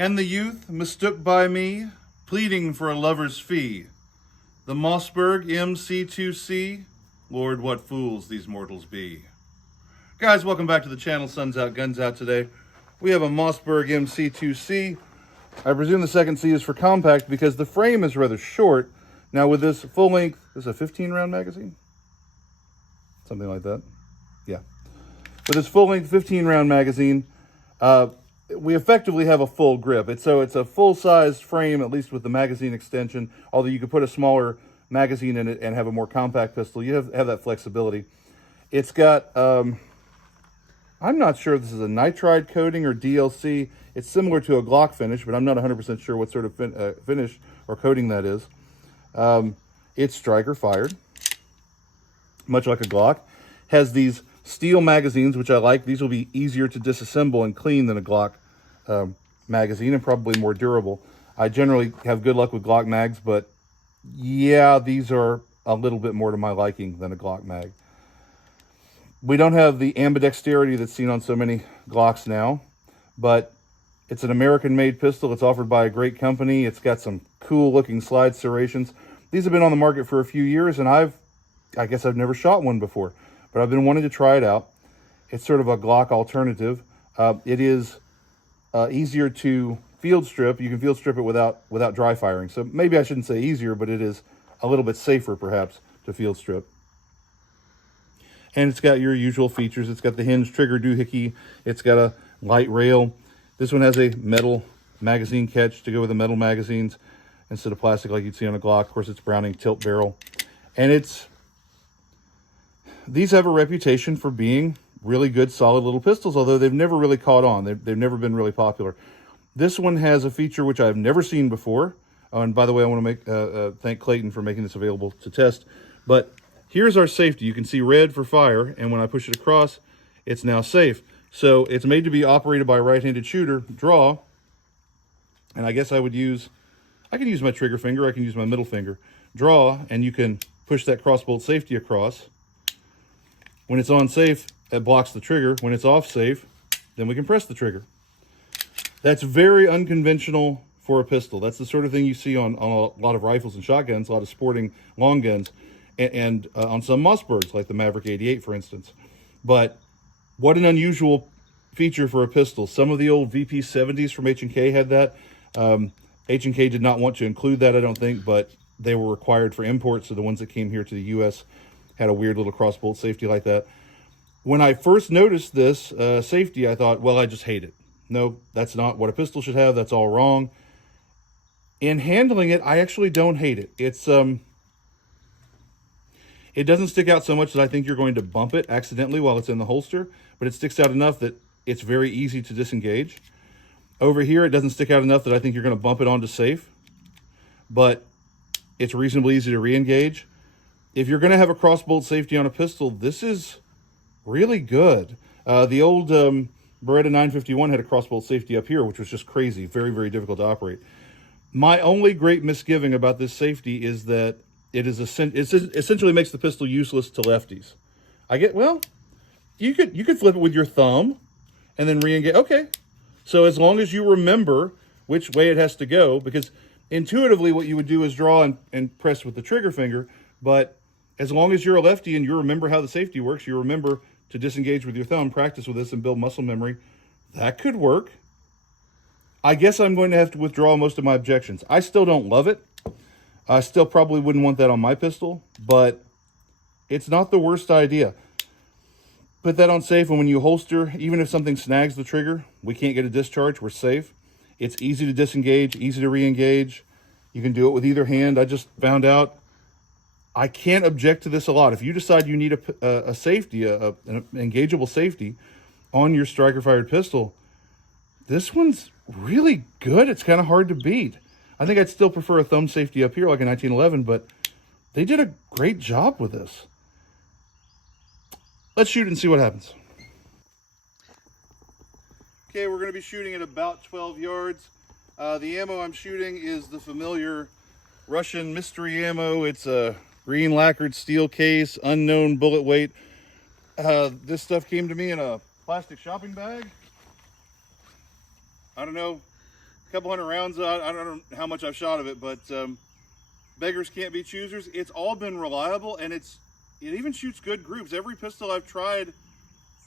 And the youth mistook by me, pleading for a lover's fee. The Mossberg MC2C, Lord, what fools these mortals be. Guys, welcome back to the channel. Sun's Out, Guns Out today. We have a Mossberg MC2C. I presume the second C is for compact because the frame is rather short. Now with this full length, this is a 15 round magazine? Something like that. Yeah. With this full length 15 round magazine, we effectively have a full grip. It's a full-sized frame, at least with the magazine extension, although you could put a smaller magazine in it and have a more compact pistol. You have that flexibility. It's got, I'm not sure if this is a nitride coating or DLC. It's similar to a Glock finish, but I'm not 100% sure what sort of finish or coating that is. It's striker fired, much like a Glock. Has these steel magazines, which I like. These will be easier to disassemble and clean than a Glock magazine, and probably more durable. I generally have good luck with Glock mags, but yeah, these are a little bit more to my liking than a Glock mag. We don't have the ambidexterity that's seen on so many Glocks now, but it's an American-made pistol. It's offered by a great company. It's got some cool-looking slide serrations. These have been on the market for a few years, and I guess I've never shot one before, but I've been wanting to try it out. It's sort of a Glock alternative. It is easier to field strip. You can field strip it without dry firing. So maybe I shouldn't say easier, but it is a little bit safer perhaps to field strip. And it's got your usual features. It's got the hinge trigger doohickey. It's got a light rail. This one has a metal magazine catch to go with the metal magazines instead of plastic like you'd see on a Glock. Of course, it's Browning tilt barrel. And these have a reputation for being really good, solid little pistols, although they've never really caught on. They've never been really popular. This one has a feature which I've never seen before. Oh, and by the way, I want to thank Clayton for making this available to test. But here's our safety. You can see red for fire, and when I push it across, it's now safe. So it's made to be operated by a right-handed shooter. Draw, and I guess I can use my trigger finger. I can use my middle finger. Draw, and you can push that crossbolt safety across. When it's on safe, it blocks the trigger. When it's off safe, then we can press the trigger. That's very unconventional for a pistol. That's the sort of thing you see on a lot of rifles and shotguns, a lot of sporting long guns, and on some Mossbergs, like the Maverick 88, for instance. But what an unusual feature for a pistol. Some of the old VP70s from H&K had that. H&K did not want to include that, I don't think, but they were required for imports, so the ones that came here to the U.S. had a weird little crossbolt safety like that. When I first noticed this safety, I thought, well, I just hate it. No, that's not what a pistol should have. That's all wrong. In handling it, I actually don't hate it. It doesn't stick out so much that I think you're going to bump it accidentally while it's in the holster, but it sticks out enough that it's very easy to disengage. Over here, it doesn't stick out enough that I think you're going to bump it onto safe, but it's reasonably easy to re-engage. If you're going to have a crossbolt safety on a pistol, this is really good. The old Beretta 951 had a crossbolt safety up here, which was just crazy, very, very difficult to operate. My only great misgiving about this safety is that it essentially makes the pistol useless to lefties. You could flip it with your thumb and then re-engage. Okay, so as long as you remember which way it has to go, because intuitively what you would do is draw and press with the trigger finger, but as long as you're a lefty and you remember how the safety works, you remember to disengage with your thumb, practice with this and build muscle memory, that could work. I guess I'm going to have to withdraw most of my objections. I still don't love it. I still probably wouldn't want that on my pistol, but it's not the worst idea. Put that on safe, and when you holster, even if something snags the trigger, we can't get a discharge, we're safe. It's easy to disengage, easy to re-engage. You can do it with either hand. I just found out I can't object to this a lot. If you decide you need a safety, an engageable safety on your striker-fired pistol, this one's really good. It's kind of hard to beat. I think I'd still prefer a thumb safety up here like a 1911, but they did a great job with this. Let's shoot and see what happens. Okay, we're going to be shooting at about 12 yards. The ammo I'm shooting is the familiar Russian mystery ammo. It's a green lacquered steel case, unknown bullet weight. This stuff came to me in a plastic shopping bag. I don't know a couple hundred rounds. I don't know how much I've shot of it, but beggars can't be choosers. It's all been reliable, and it even shoots good groups. Every pistol I've tried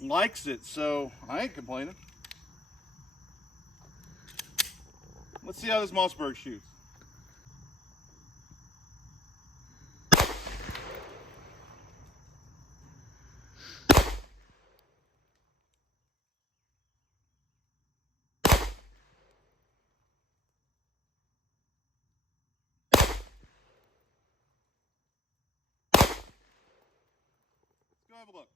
likes it, so I ain't complaining. Let's see how this Mossberg shoots. Go have a look.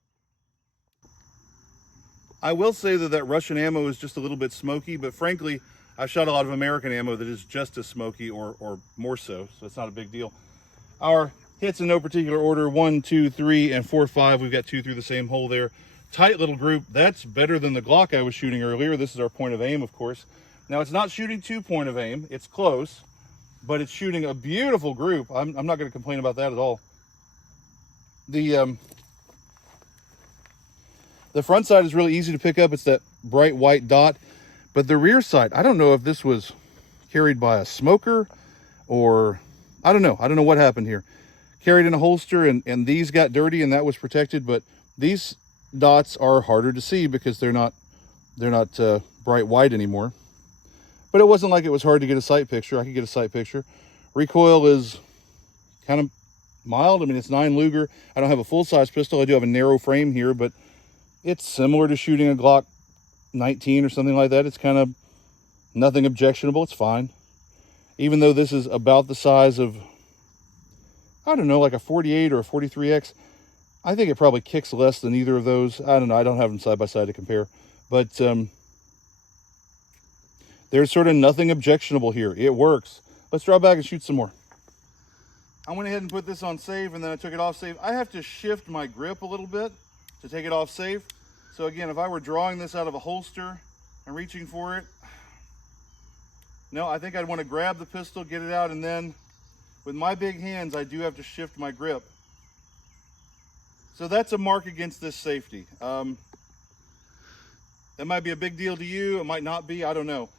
I will say that Russian ammo is just a little bit smoky, but frankly, I've shot a lot of American ammo that is just as smoky or more so it's not a big deal. Our hits in no particular order: 1, 2, 3, and 4, 5. We've got 2 through the same hole there. Tight little group. That's better than the Glock I was shooting earlier. This is our point of aim, of course. Now, it's not shooting 2 point of aim. It's close, but it's shooting a beautiful group. I'm not going to complain about that at all. The front side is really easy to pick up. It's that bright white dot. But the rear side, I don't know if this was carried by a smoker or I don't know. I don't know what happened here. Carried in a holster and these got dirty and that was protected. But these dots are harder to see because they're not bright white anymore. But it wasn't like it was hard to get a sight picture. I could get a sight picture. Recoil is kind of mild. I mean, it's 9 Luger. I don't have a full-size pistol. I do have a narrow frame here, but it's similar to shooting a Glock 19 or something like that. It's kind of nothing objectionable. It's fine. Even though this is about the size of, I don't know, like a 48 or a 43X, I think it probably kicks less than either of those. I don't know. I don't have them side by side to compare. But there's sort of nothing objectionable here. It works. Let's draw back and shoot some more. I went ahead and put this on safe, and then I took it off safe. I have to shift my grip a little bit to take it off safe. So again, if I were drawing this out of a holster and reaching for it, no, I think I'd want to grab the pistol, get it out, and then with my big hands, I do have to shift my grip. So that's a mark against this safety. That might be a big deal to you. It might not be. I don't know.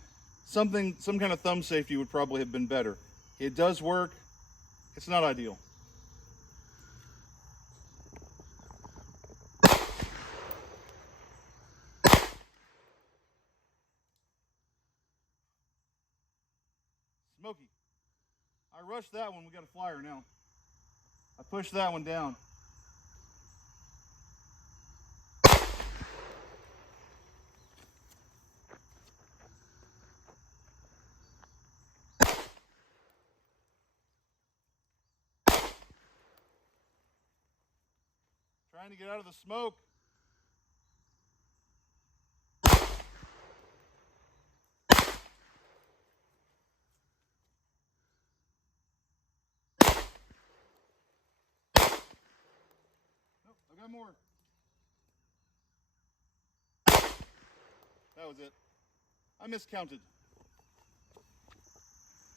Some kind of thumb safety would probably have been better. It does work. It's not ideal. Smoky. I rushed that one. We got a flyer now. I pushed that one down. Trying to get out of the smoke. Nope, I got more. That was it. I miscounted.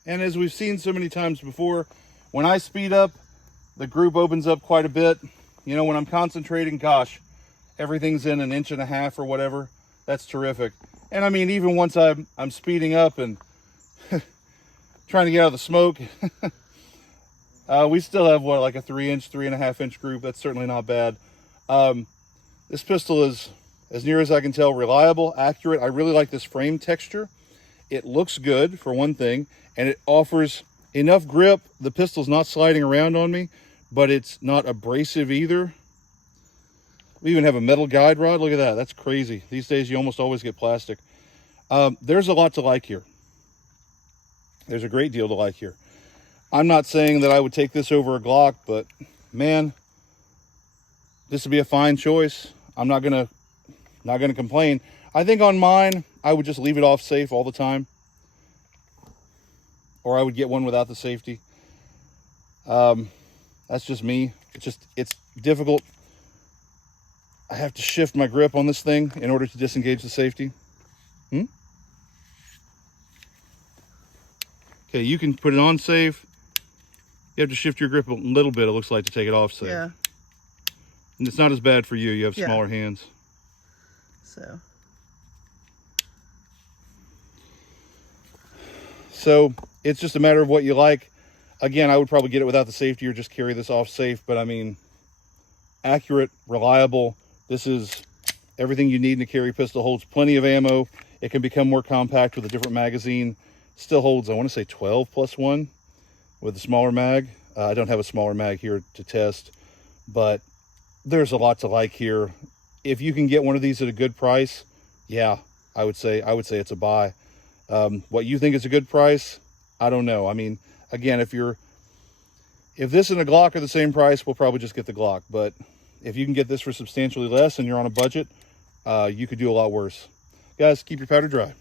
And as we've seen so many times before, when I speed up, the group opens up quite a bit. You know, when I'm concentrating, gosh, everything's in 1.5 inches or whatever. That's terrific. And I mean, even once I'm speeding up and trying to get out of the smoke, we still have what, like a 3-inch, 3.5-inch group. That's certainly not bad. This pistol is, as near as I can tell, reliable, accurate. I really like this frame texture. It looks good, for one thing, and it offers enough grip. The pistol's not sliding around on me, but it's not abrasive either. We even have a metal guide rod. Look at that. That's crazy. These days, you almost always get plastic. There's a lot to like here. There's a great deal to like here. I'm not saying that I would take this over a Glock, but man, this would be a fine choice. I'm not gonna complain. I think on mine, I would just leave it off safe all the time, or I would get one without the safety. That's just me. It's difficult. I have to shift my grip on this thing in order to disengage the safety. Okay, you can put it on safe. You have to shift your grip a little bit, it looks like, to take it off safe. Yeah. And it's not as bad for you. You have smaller hands. So. So it's just a matter of what you like. Again, I would probably get it without the safety or just carry this off safe. But I mean, accurate, reliable. This is everything you need in a carry pistol. Holds plenty of ammo. It can become more compact with a different magazine. Still holds, I want to say 12 plus 1 with a smaller mag. I don't have a smaller mag here to test, but there's a lot to like here. If you can get one of these at a good price, yeah, I would say it's a buy. What you think is a good price, I don't know. I mean, again, if this and a Glock are the same price, we'll probably just get the Glock. But if you can get this for substantially less and you're on a budget, you could do a lot worse. Guys, keep your powder dry.